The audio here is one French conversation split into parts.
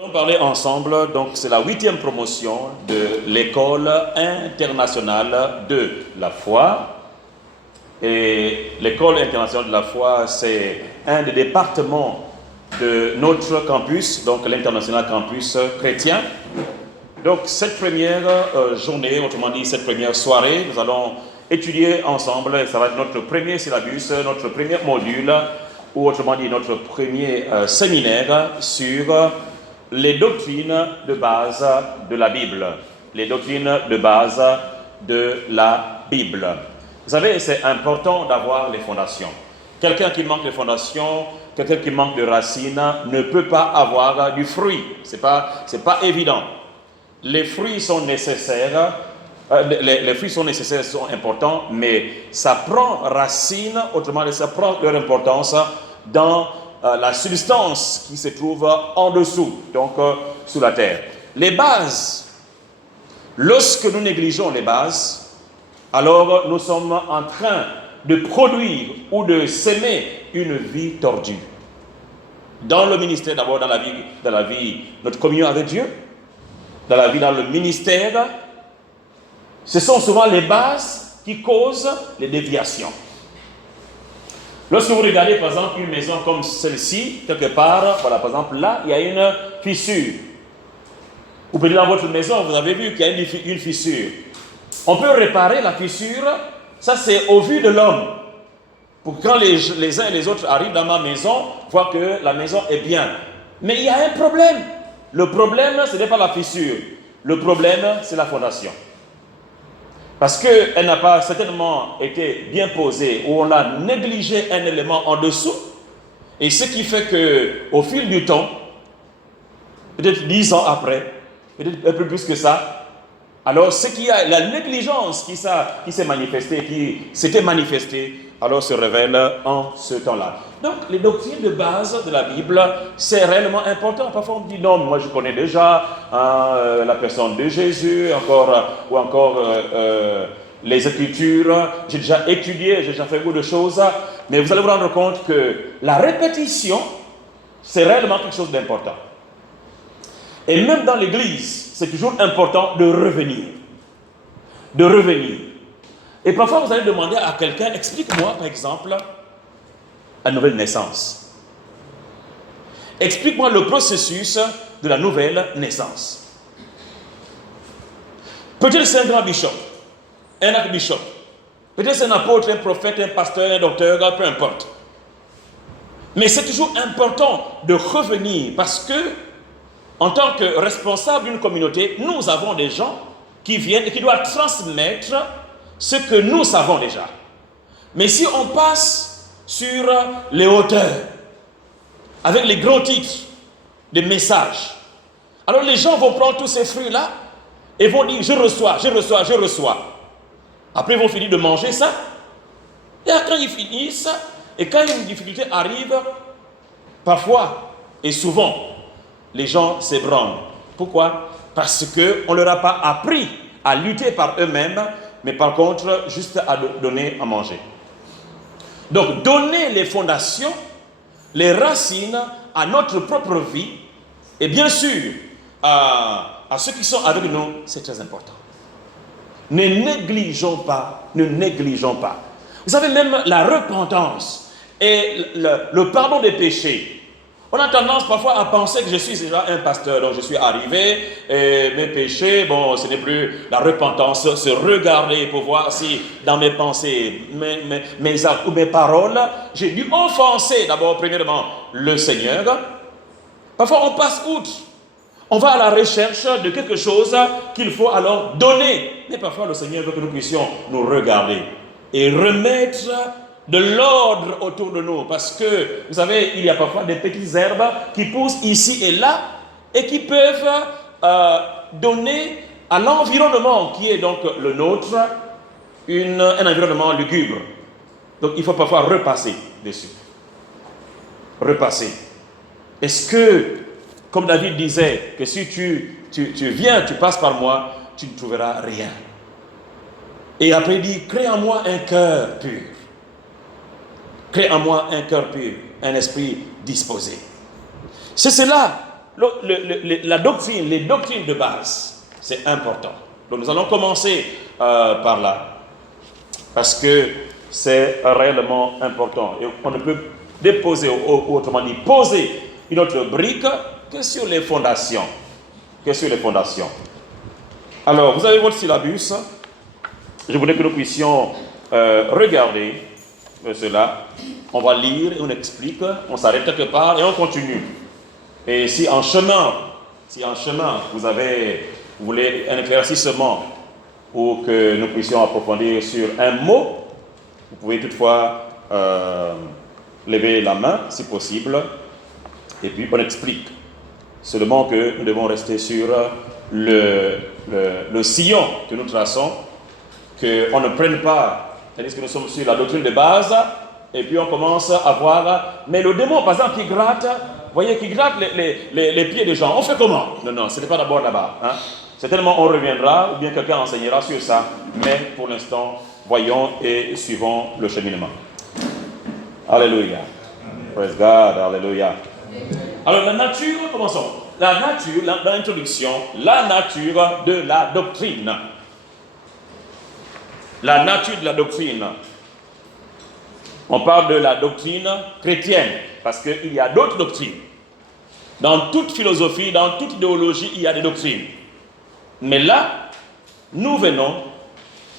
Nous allons parler ensemble, donc c'est la 8e promotion de l'école internationale de la foi. Et l'école internationale de la foi, c'est un des départements de notre campus, donc l'international campus chrétien. Donc cette première journée, autrement dit cette première soirée, nous allons étudier ensemble, et ça va être notre premier syllabus, notre premier module, ou autrement dit notre premier séminaire sur les doctrines de base de la Bible. Les doctrines de base de la Bible. Vous savez, c'est important d'avoir les fondations. Quelqu'un qui manque de fondations, quelqu'un qui manque de racines, ne peut pas avoir du fruit. C'est pas évident. Les fruits sont nécessaires, les fruits sont nécessaires, sont importants, mais ça prend racine, autrement dit, ça prend leur importance dans la substance qui se trouve en dessous, donc sous la terre. Les bases, lorsque nous négligeons les bases, alors nous sommes en train de produire ou de s'aimer une vie tordue. Dans le ministère, d'abord dans la vie, notre communion avec Dieu, dans la vie, dans le ministère, ce sont souvent les bases qui causent les déviations. Lorsque vous regardez par exemple une maison comme celle-ci, quelque part, voilà, par exemple là, il y a une fissure. Ou peut-être dans votre maison, vous avez vu qu'il y a une fissure. On peut réparer la fissure, ça c'est au vu de l'homme. Pour que quand les uns et les autres arrivent dans ma maison, voient que la maison est bien. Mais il y a un problème. Le problème, ce n'est pas la fissure. Le problème, c'est la fondation. Parce qu'elle n'a pas certainement été bien posée, ou on a négligé un élément en dessous. Et ce qui fait qu'au fil du temps, peut-être 10 ans après, peut-être un peu plus que ça, alors ce qui a la négligence qui s'est manifestée, qui s'était manifestée, alors se révèle en ce temps-là. Donc les doctrines de base de la Bible, c'est réellement important. Parfois on dit non, moi je connais déjà la personne de Jésus, ou encore les Écritures, j'ai déjà étudié, j'ai déjà fait beaucoup de choses, mais vous allez vous rendre compte que la répétition, c'est réellement quelque chose d'important. Et même dans l'Église, c'est toujours important de revenir. De revenir. Et parfois, vous allez demander à quelqu'un, explique-moi, par exemple, la nouvelle naissance. Explique-moi le processus de la nouvelle naissance. Peut-être c'est un grand bishop, un archbishop. Peut-être c'est un apôtre, un prophète, un pasteur, un docteur, peu importe. Mais c'est toujours important de revenir parce que, en tant que responsable d'une communauté, nous avons des gens qui viennent et qui doivent transmettre ce que nous savons déjà. Mais si on passe sur les hauteurs, avec les gros titres des messages, alors les gens vont prendre tous ces fruits-là et vont dire je reçois. Après ils vont finir de manger ça. Et quand ils finissent, et quand une difficulté arrive, parfois et souvent, les gens s'ébranlent. Pourquoi? Parce qu'on ne leur a pas appris à lutter par eux-mêmes, mais par contre, juste à donner à manger. Donc, donner les fondations, les racines à notre propre vie, et bien sûr, à ceux qui sont avec nous, c'est très important. Ne négligeons pas. Vous savez, même la repentance et le pardon des péchés, on a tendance parfois à penser que je suis déjà un pasteur, donc je suis arrivé, et mes péchés, bon, ce n'est plus la repentance, se regarder pour voir si dans mes pensées, mes actes ou mes paroles, j'ai dû offenser d'abord, premièrement, le Seigneur. Parfois on passe outre, on va à la recherche de quelque chose qu'il faut alors donner. Mais parfois le Seigneur veut que nous puissions nous regarder et remettre de l'ordre autour de nous, parce que, vous savez, il y a parfois des petites herbes qui poussent ici et là, et qui peuvent donner à l'environnement qui est donc le nôtre, un environnement lugubre. Donc il faut parfois repasser dessus. Repasser. Est-ce que, comme David disait, que si tu viens, tu passes par moi, tu ne trouveras rien. Et après il dit, crée en moi un cœur pur. Crée en moi un cœur pur, un esprit disposé. C'est cela la doctrine, les doctrines de base, c'est important. Donc nous allons commencer par là, parce que c'est réellement important. Et on ne peut déposer, ou autrement dit, poser une autre brique que sur les fondations. Alors, vous avez votre syllabus. Je voudrais que nous puissions regarder cela. On va lire, on explique, on s'arrête quelque part et on continue. Et si en chemin, vous voulez un éclaircissement ou que nous puissions approfondir sur un mot, vous pouvez toutefois lever la main si possible et puis on explique. Seulement que nous devons rester sur le sillon que nous traçons, qu'on ne prenne pas, c'est-à-dire que nous sommes sur la doctrine de base, et puis on commence à voir, mais le démon par exemple qui gratte, voyez, qui gratte les pieds des gens, on fait comment? Non, ce n'est pas d'abord là-bas. Hein? Certainement on reviendra, ou bien quelqu'un enseignera sur ça, mais pour l'instant, voyons et suivons le cheminement. Alléluia. Praise God, alléluia. Alors la nature, commençons. La nature, dans l'introduction, la nature de la doctrine. La nature de la doctrine. On parle de la doctrine chrétienne, parce qu'il y a d'autres doctrines. Dans toute philosophie, dans toute idéologie, il y a des doctrines. Mais là, nous venons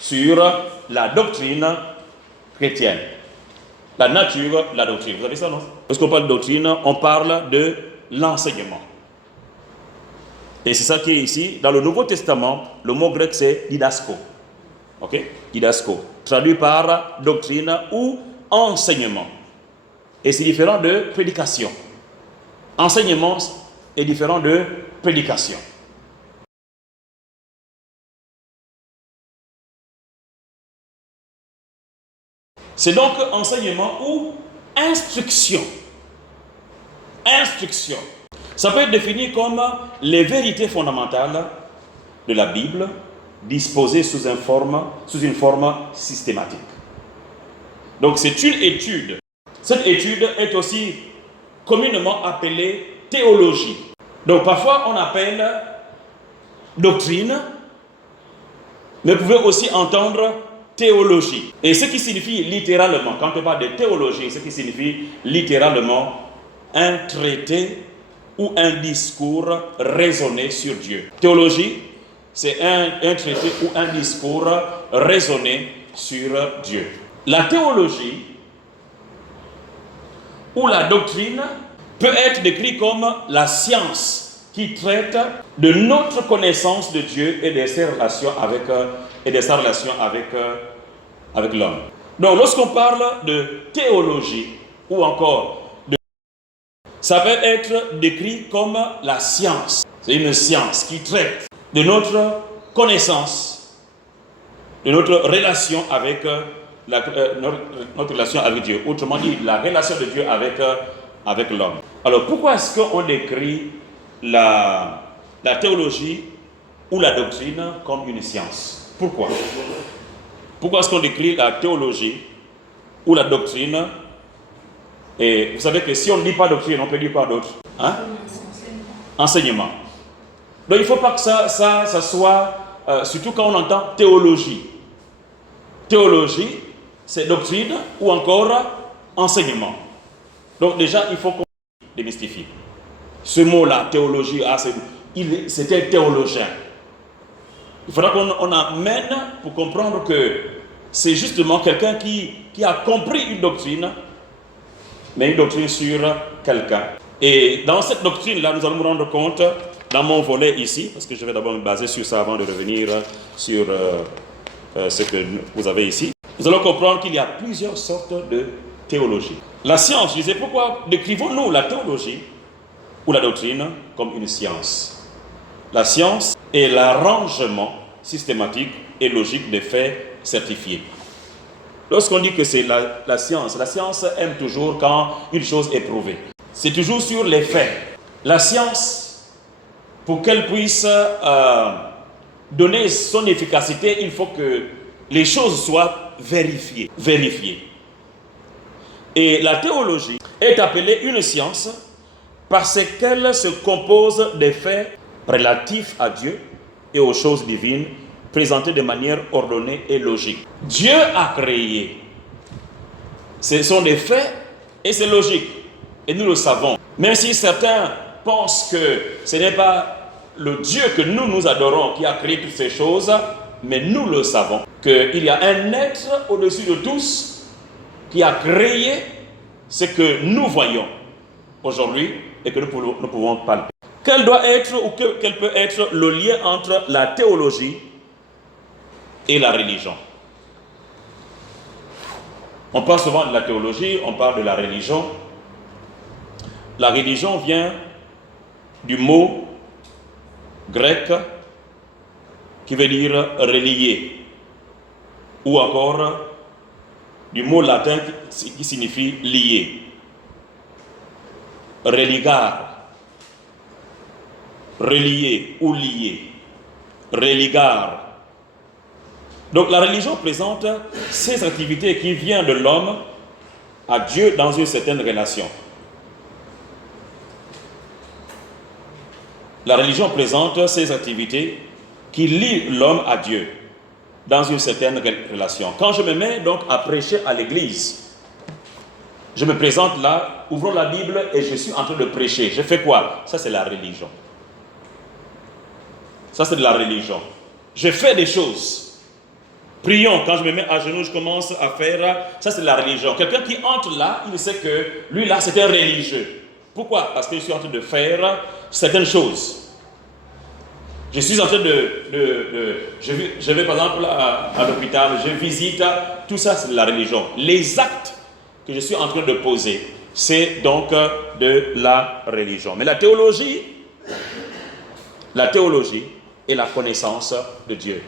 sur la doctrine chrétienne. La nature de la doctrine. Vous avez ça, non? Lorsqu'on parle de doctrine, on parle de l'enseignement. Et c'est ça qui est ici. Dans le Nouveau Testament, le mot grec c'est didasko. Ok? Didasko. Traduit par doctrine ou enseignement. Et c'est différent de prédication. Enseignement est différent de prédication. C'est donc enseignement ou instruction. Instruction. Ça peut être défini comme les vérités fondamentales de la Bible disposées sous une forme systématique. Donc c'est une étude. Cette étude est aussi communément appelée théologie. Donc parfois on appelle doctrine, mais vous pouvez aussi entendre théologie. Et ce qui signifie littéralement, quand on parle de théologie, ce qui signifie littéralement un traité ou un discours raisonné sur Dieu. Théologie, c'est un traité ou un discours raisonné sur Dieu. La théologie ou la doctrine peut être décrite comme la science qui traite de notre connaissance de Dieu et de ses relations avec avec l'homme. Donc lorsqu'on parle de théologie ou encore ça peut être décrit comme la science. C'est une science qui traite de notre connaissance, de notre relation avec notre relation avec Dieu. Autrement dit, la relation de Dieu avec l'homme. Alors pourquoi est-ce qu'on décrit la théologie ou la doctrine comme une science? Pourquoi? Pourquoi est-ce qu'on décrit la théologie ou la doctrine? Et vous savez que si on ne dit pas doctrine, on peut dire quoi d'autre? Hein? Enseignement. Donc il ne faut pas que ça soit, surtout quand on entend théologie. Théologie, c'est doctrine ou encore enseignement. Donc déjà, il faut qu'on démystifie. Ce mot-là, théologie, c'était un théologien. Il faudra qu'on amène pour comprendre que c'est justement quelqu'un qui a compris une doctrine, mais une doctrine sur quelqu'un. Et dans cette doctrine-là, nous allons nous rendre compte, dans mon volet ici, parce que je vais d'abord me baser sur ça avant de revenir sur ce que vous avez ici, nous allons comprendre qu'il y a plusieurs sortes de théologie. La science, je disais, pourquoi décrivons-nous la théologie ou la doctrine comme une science? La science est l'arrangement systématique et logique des faits certifiés. Lorsqu'on dit que c'est la science aime toujours quand une chose est prouvée. C'est toujours sur les faits. La science, pour qu'elle puisse donner son efficacité, il faut que les choses soient vérifiées. Et la théologie est appelée une science parce qu'elle se compose des faits relatifs à Dieu et aux choses divines, présentés de manière ordonnée et logique. Dieu a créé. Ce sont des faits et c'est logique. Et nous le savons. Même si certains pensent que ce n'est pas le Dieu que nous adorons qui a créé toutes ces choses, mais nous le savons. Qu'il y a un être au-dessus de tous qui a créé ce que nous voyons aujourd'hui et que nous pouvons palper. Quel doit être ou quel peut être le lien entre la théologie et la religion? On parle souvent de la théologie, on parle de la religion. La religion vient du mot grec qui veut dire relier, ou encore du mot latin qui signifie lier. Religar, relier ou lier, religar. Donc la religion présente ces activités qui viennent de l'homme à Dieu dans une certaine relation. La religion présente ces activités qui lient l'homme à Dieu dans une certaine relation. Quand je me mets donc à prêcher à l'église, je me présente là, ouvrons la Bible et je suis en train de prêcher. Je fais quoi? Ça, c'est la religion. Ça, c'est de la religion. Je fais des choses. Prions. Quand je me mets à genoux, je commence à faire. Ça, c'est de la religion. Quelqu'un qui entre là, il sait que lui, là, c'est un religieux. Pourquoi? Parce que je suis en train de faire certaines choses. Je suis en train je vais par exemple à l'hôpital, je visite. Tout ça, c'est de la religion. Les actes que je suis en train de poser, c'est donc de la religion. Mais la théologie est la connaissance de Dieu.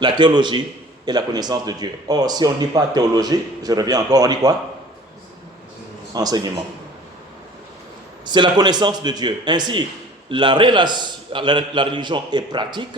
La théologie est la connaissance de Dieu. Or, si on ne dit pas théologie, je reviens encore, on dit quoi? Enseignement. C'est la connaissance de Dieu. Ainsi, la religion est pratique,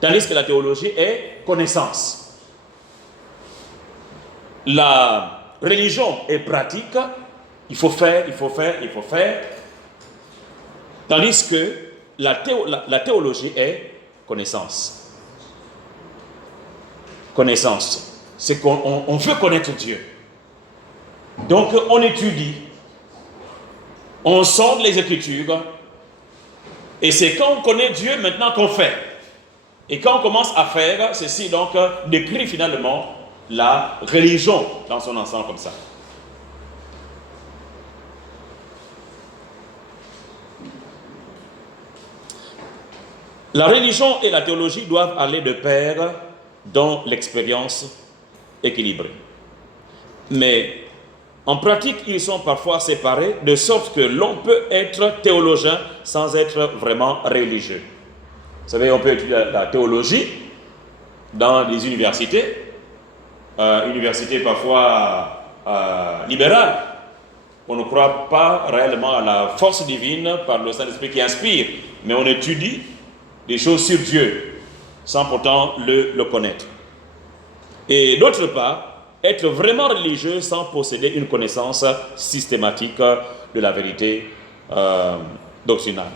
tandis que la théologie est connaissance. La religion est pratique, il faut faire, tandis que la théologie est connaissance. Connaissance, c'est qu'on veut connaître Dieu. Donc on étudie, on sonde les Écritures, et c'est quand on connaît Dieu maintenant qu'on fait. Et quand on commence à faire, ceci donc décrit finalement la religion dans son ensemble comme ça. La religion et la théologie doivent aller de pair dans l'expérience équilibrée. Mais en pratique, ils sont parfois séparés, de sorte que l'on peut être théologien sans être vraiment religieux. Vous savez, on peut étudier la théologie dans les universités, universités parfois libérales. On ne croit pas réellement à la force divine par le Saint-Esprit qui inspire, mais on étudie des choses sur Dieu sans pourtant le connaître. Et d'autre part, être vraiment religieux sans posséder une connaissance systématique de la vérité doctrinale.